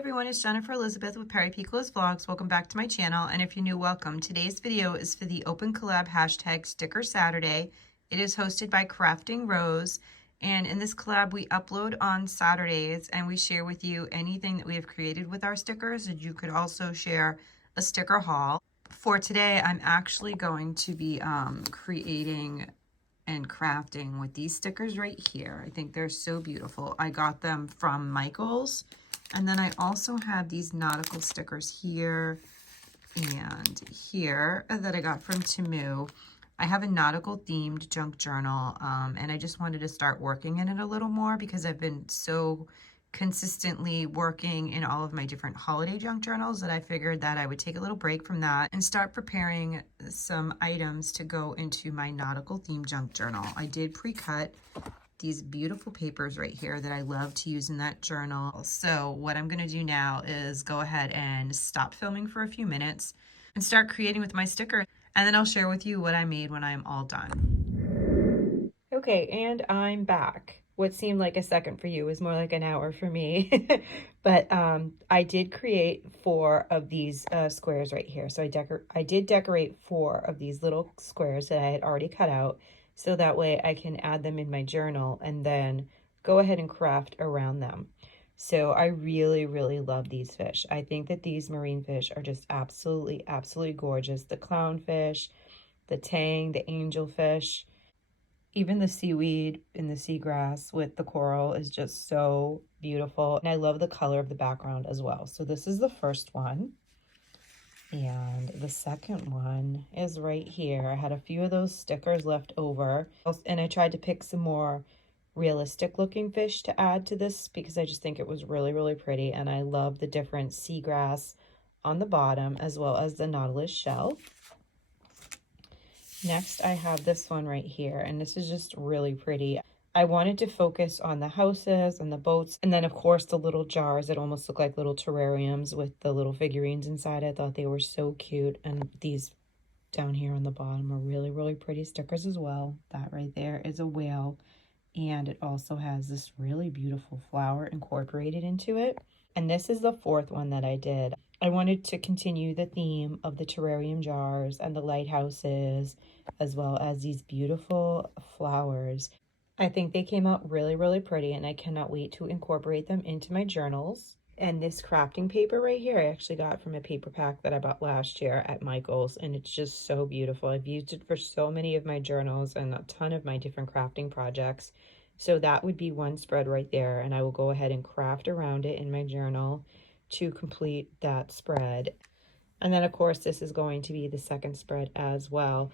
everyone, it's Jennifer Elizabeth with Perry Piccolo's Vlogs. Welcome back to my channel, and if you're new, welcome. Today's video is for the Open Collab hashtag Sticker Saturday. It is hosted by Crafting Rose, and in this collab we upload on Saturdays and we share with you anything that we have created with our stickers, and you could also share a sticker haul. For today, I'm actually going to be creating and crafting with these stickers right here. I think they're so beautiful. I got them from Michael's. And then I also have these nautical stickers here and here that I got from Temu. I have a nautical themed junk journal, and I just wanted to start working in it a little more because I've been so consistently working in all of my different holiday junk journals that I figured that I would take a little break from that and start preparing some items to go into my nautical themed junk journal. I did pre-cut these beautiful papers right here that I love to use in that journal. So what I'm going to do now is go ahead and stop filming for a few minutes and start creating with my sticker, and then I'll share with you what I made when I'm all done. Okay, and I'm back. What seemed like a second for you was more like an hour for me. But I did create 4 of these squares right here. So I did decorate 4 of these little squares that I had already cut out, so that way I can add them in my journal and then go ahead and craft around them. So I really, really love these fish. I think that these marine fish are just absolutely, absolutely gorgeous. The clownfish, the tang, the angelfish, even the seaweed and the seagrass with the coral is just so beautiful. And I love the color of the background as well. So this is the first one. And the second one is right here. I had a few of those stickers left over, and I tried to pick some more realistic looking fish to add to this because I just think it was really, really pretty. And I love the different seagrass on the bottom as well as the nautilus shell. Next, I have this one right here, and this is just really pretty. I wanted to focus on the houses and the boats, and then of course the little jars that almost look like little terrariums with the little figurines inside. I thought they were so cute, and these down here on the bottom are really, really pretty stickers as well. That right there is a whale, and it also has this really beautiful flower incorporated into it. And this is the 4th one that I did. I wanted to continue the theme of the terrarium jars and the lighthouses, as well as these beautiful flowers. I think they came out really, really pretty, and I cannot wait to incorporate them into my journals. And this crafting paper right here, I actually got from a paper pack that I bought last year at Michael's, and it's just so beautiful. I've used it for so many of my journals and a ton of my different crafting projects. So that would be one spread right there, and I will go ahead and craft around it in my journal to complete that spread. And then of course this is going to be the second spread as well.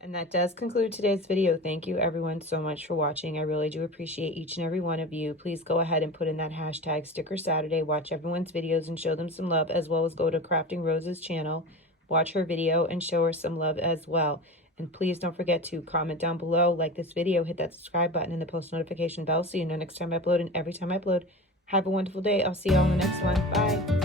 And that does conclude today's video. Thank you everyone so much for watching. I really do appreciate each and every one of you. Please go ahead and put in that hashtag Sticker Saturday. Watch everyone's videos and show them some love, as well as go to Crafting Rose's channel, watch her video and show her some love as well. And please don't forget to comment down below, like this video, hit that subscribe button and the post notification bell so you know next time I upload and every time I upload. Have a wonderful day. I'll see you all in the next one. Bye.